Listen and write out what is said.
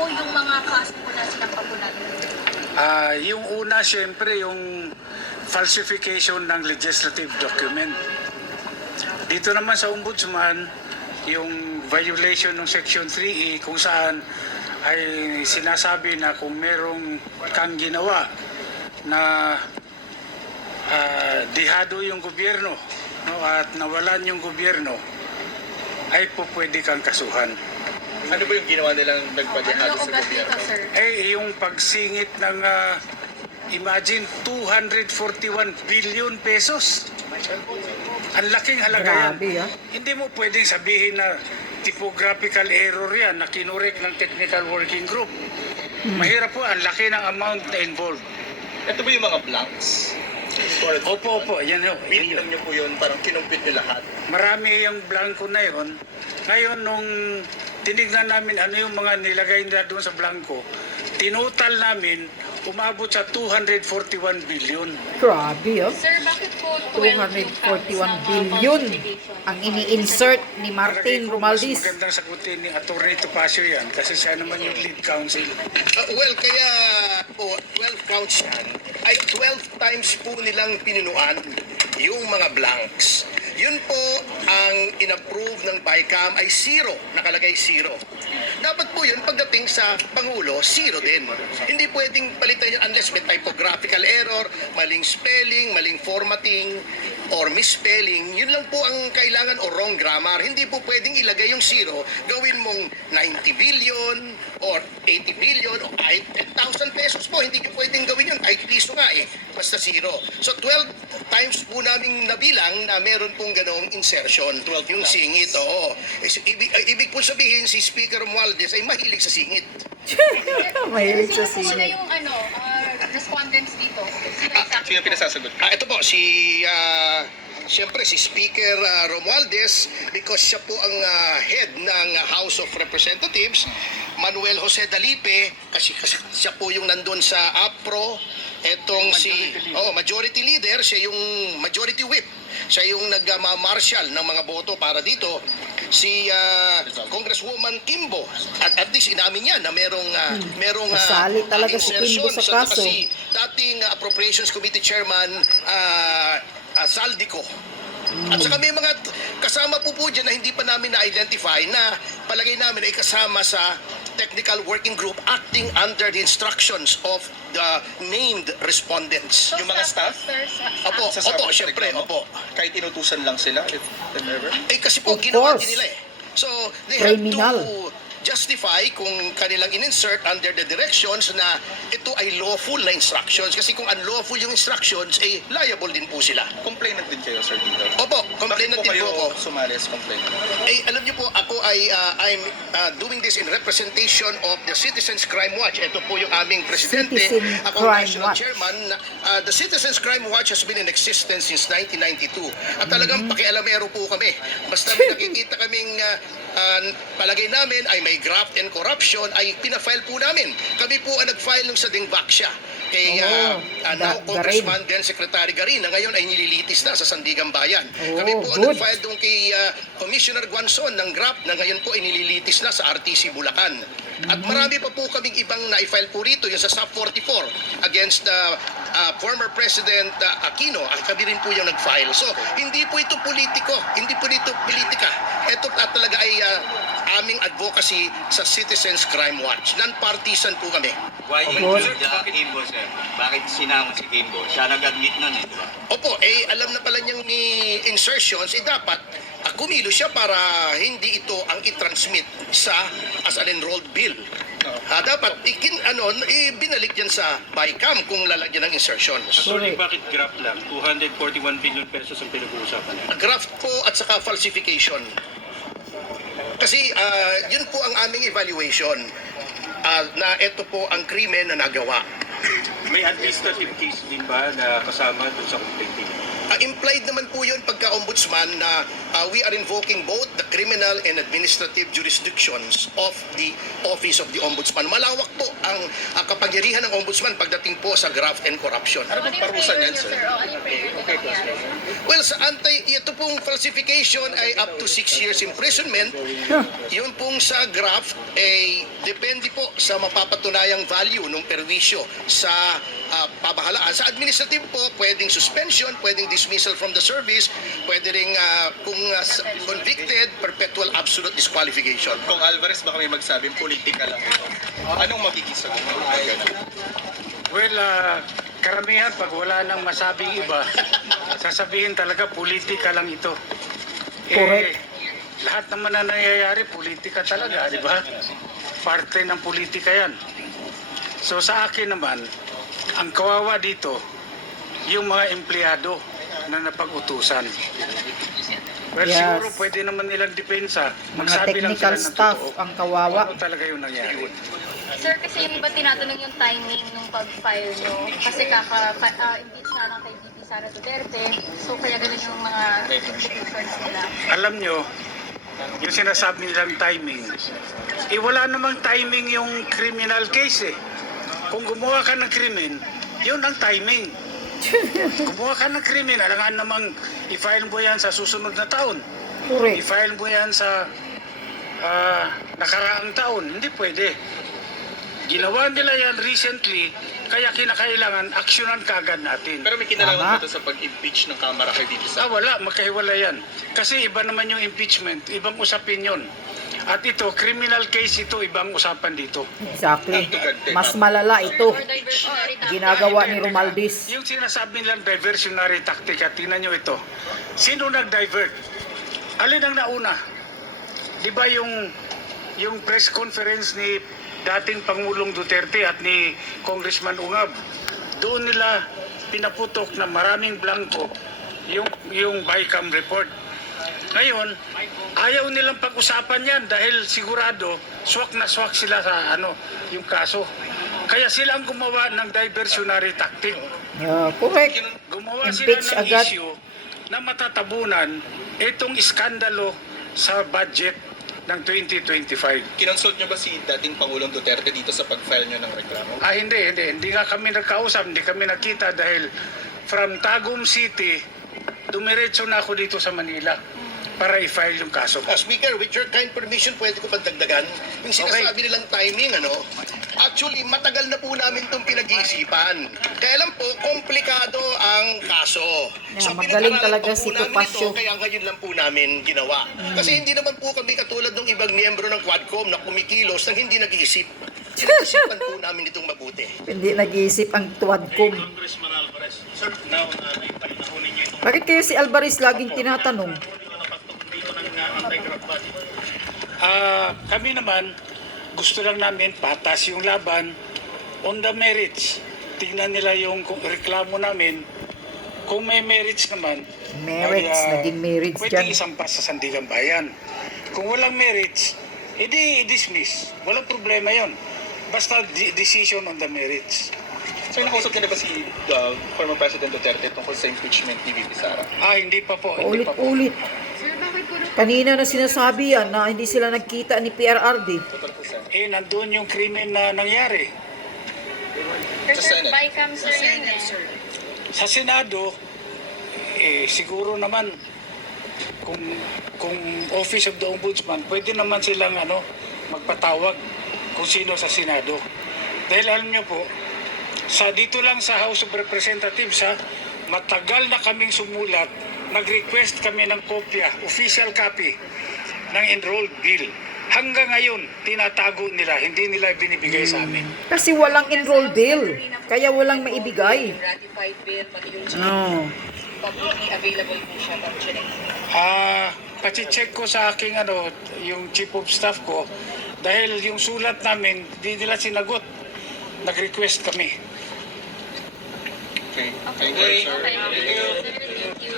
po yung mga kaso po na sinampabunan? Yung una, siyempre, yung falsification ng legislative document. Dito naman sa Ombudsman, yung violation ng Section 3E kung saan ay sinasabi na kung merong kang ginawa na dihado yung gobyerno, no, at nawalan yung gobyerno, ay po pwede kang kasuhan. Ano ba yung ginawa nilang nagpadihado Ano sa ugat gobyerno? dito, sir? Yung pagsingit ng imagine 241 billion pesos. Ang laking halaga yan. Grabe, ah. Hindi mo pwedeng sabihin na typographical error yan na kinurek ng technical working group. Mahirap po, ang laki ng amount na involved. Ito ba yung mga blanks? Opo, yan yun. Binilang niyo po yun, parang kinumpit niyo lahat. Marami yung blanco na yun. Ngayon, nung tinignan namin ano yung mga nilagay nila doon sa blanco, tinutal namin, umabot sa 241 billion. Grabe, oh. Sir, bakit po 12 yung facts 241 ng, billion falsification? ang ini-insert ni Martin Mas Romualdez. magandang sagutin ni Atty. Topacio yan kasi siya naman yung lead counsel. Well, kaya po, 12 counts yan, ay 12 times po nilang pinunuan yung mga blanks. Yun po ang in-approve ng BICAM ay 0, nakalagay 0. Dapat po yun pagdating sa Pangulo, 0 din. Hindi pwedeng palitan yun unless may typographical error, maling spelling, maling formatting, or misspelling. Yun lang po ang kailangan o wrong grammar. Hindi po pwedeng ilagay yung 0, gawin mong 90 billion or 80 billion o kahit 10,000 pesos po. Hindi nyo pwedeng gawin yun. Kahit piso nga basta 0. So 12 times po namin nabilang na meron pong ganong insertion. 12 yung singit, oo. Ibig po sabihin, si Speaker Romualdez ay mahilig sa singit. Mahilig sa Sino po singit. yung respondents dito? Sino Sino yung pinasasagot? Ito po, siyempre si Speaker Romualdez, because siya po ang head ng House of Representatives. Manuel Jose Dalipe, kasi siya po yung nandun sa APRO. Etong majority leader, siya yung majority whip. Siya yung nagma-marshal ng mga boto para dito. Si Congresswoman Kimbo, at least inamin niya na merong Kasali talaga si Kimbo sa insertions. At kaso. si dating Appropriations Committee Chairman Saldico. At saka may mga kasama po dyan na hindi pa namin na-identify na palagay namin ay kasama sa technical working group acting under the instructions of the named respondents. Yung mga staff? Sir, Opo, Sa subject syempre, reklamo? opo. Kahit inutusan lang sila, if ever? Kasi po, Of ginawa course. din nila So, they Criminal. have to justify kung kanilang in-insert under the directions na ito ay lawful na instructions. Kasi kung unlawful yung instructions, liable din po sila. Complainant din kayo, Sir, dito? Opo, Bakit complainant po din kayo po ako. sumali as complainant? Alam niyo po, ako ay I'm doing this in representation of the Citizens Crime Watch. Ito po yung aming presidente. Citizen Ako Crime national Watch. chairman. The Citizens Crime Watch has been in existence since 1992. At talagang pakialamero po kami. Basta may nakikita kaming palagay namin ay may graft and corruption, ay pinafile po namin. Kami po ang nag-file nung sa Dingbaksya. Kay now Congressman then Secretary Garin na ngayon ay nililitis na sa Sandigan Bayan. Kami po ang good. nag-file doon kay Commissioner Guanzon ng GRAP na ngayon po inililitis na sa RTC Bulacan. At marami pa po kaming ibang na-file po rito, yung sa SUP 44 against former President Aquino. Kami rin po yung nag-file. So, hindi po ito politiko, hindi po ito politika. Ito talaga ay aming advocacy sa Citizens Crime Watch. Non-partisan po kami. Why include Kimbo, sir? Bakit sinama si Kimbo? Siya nag-admit nun di ba? Opo, alam na pala niyang ni insertions, dapat kumilo siya para hindi ito ang i-transmit as an enrolled bill. Dapat binalik yan sa BICAM kung lalagyan ng insertions. Sorry. Bakit graft lang? 241 billion pesos ang pinag-uusapan niya. Graft po at saka falsification. Kasi yun po ang aming evaluation na ito po ang krimen na nagawa. May administrative case din ba na kasama dun sa complaint niya? Implied naman po yun pagka-ombudsman na we are invoking both the criminal and administrative jurisdictions of the Office of the Ombudsman. Malawak po ang kapangyarihan ng ombudsman pagdating po sa graft and corruption. Ano bang parusa niyan, sir? Ano yung prayer niyo na nangyari? Well, sa ito pong falsification ay up to 6 years imprisonment. Yun pong sa graft ay depende po sa mapapatunayang value ng perwisyo sa pamahalaan. Sa administrative po, pwedeng suspension, pwedeng dismissal from the service, pwede ring kung convicted, perpetual absolute disqualification. Kung Alvarez, baka may magsabing politika lang ito. Anong magiging sagot mo pag gano'n? Well, karamihan pag wala nang masabing iba, sasabihin talaga politika lang ito. Correct. Lahat naman na nangyayari, politika talaga, di ba? Parte ng politika yan. So sa akin naman, ang kawawa dito, yung mga empleyado na napag-utusan. Well, Yes. siguro pwede naman nilang depensa. Mga Magsabi lang technical sila ng staff totoo. ang kawawa. Ano talaga yung nangyari? Sir, kasi yung iba tinatanong yung timing nung pag-file nyo. Kasi impeach nga lang kay VP Sara Duterte. So kaya ganun yung mga implications nila. Alam nyo, yung sinasabi nilang timing, wala namang timing yung criminal case eh. Kung gumawa ka ng krimen, yun ang timing. Gumawa ka ng krimen, alangan namang i-file mo yan sa susunod na taon. Correct. I-file mo yan sa nakaraang taon. Hindi pwede. Ginawa nila yan recently, kaya kinakailangan aksyonan kagad natin. Pero may kinalaman Tama. ba ito sa pag-impeach ng Kamara kay VP Sara? Wala, magkahiwala yan. Kasi iba naman yung impeachment, ibang usapin yun. At ito, criminal case ito, ibang usapan dito. Exactly. Mas malala ito. For diversionary tactic. Ginagawa ni Romaldis. Yung sinasabi nilang diversionary tactic, at tingnan nyo ito. Sino nag-divert? Alin ang nauna? Di ba yung press conference ni dating Pangulong Duterte at ni Congressman Ungab, doon nila pinaputok na maraming blanco yung BICAM report. Ngayon, ayaw nilang pag-usapan yan dahil sigurado swak na swak sila sa yung kaso. Kaya sila ang gumawa ng diversionary tactic. Correct. Gumawa Impeach sila ng agad. issue na matatabunan itong iskandalo sa budget ng 2025. Kinonsult nyo ba si dating Pangulong Duterte dito sa pag-file nyo ng reklamo? Hindi nga kami nagkausap, hindi kami nakita dahil from Tagum City, dumiretso na ako dito sa Manila para i-file yung kaso ko. Speaker, with your kind permission, pwede ko bang dagdagan? Yung sinasabi nilang timing, actually, matagal na po namin itong pinag-iisipan. Kaya lang po, komplikado ang kaso. Magaling pinag-aralan talaga pa po si namin Topacio. ito, kaya ngayon lang po namin ginawa. Kasi hindi naman po kami katulad ng ibang miyembro ng Quadcom na kumikilos nang hindi nag-iisip. Isipan po namin itong mabuti. Hindi nag-iisip ang tuwadkom. Congressman Alvarez, sir, now nahunin niyo itong Bakit kayo si Alvarez laging tinatanong? dito ng anti-graft body. Kami naman, gusto lang namin patas yung laban on the merits. Tingnan nila yung reklamo namin. Kung may merits naman, Merits, naging merits pwede dyan. isampas sa Sandigan Bayan. Kung walang merits, edi i-dismiss. Walang problema yon. Basta decision on the merits. So, nakausap niyo na ba si former President Duterte tungkol sa impeachment ni VP Sara? Hindi pa po. Hindi pa po. Ulit-ulit. Sir, bakit puro Kanina na sinasabi yan na hindi sila nagkita ni PRRD. Total percent. Nandun yung krimen na nangyari. Sa Sir, Senate. BICAM, sir, yun eh. Sa Senado, siguro naman, kung Office of the Ombudsman, pwede naman silang magpatawag kung sino sa Senado. Dahil alam nyo po, dito lang sa House of Representatives, matagal na kaming sumulat, nag-request kami ng kopya, official copy ng enrolled bill. Hanggang ngayon, tinatago nila, hindi nila binibigay sa amin. Kasi walang enroll bill. Kaya walang maibigay. Ratified bill, pati yung No. publicly available po siya. Pachi-check ko sa aking yung chief of staff ko, dahil yung sulat namin, di nila sinagot. Nag-request kami. Okay. Thank you, sir. Okay. Sir, thank you.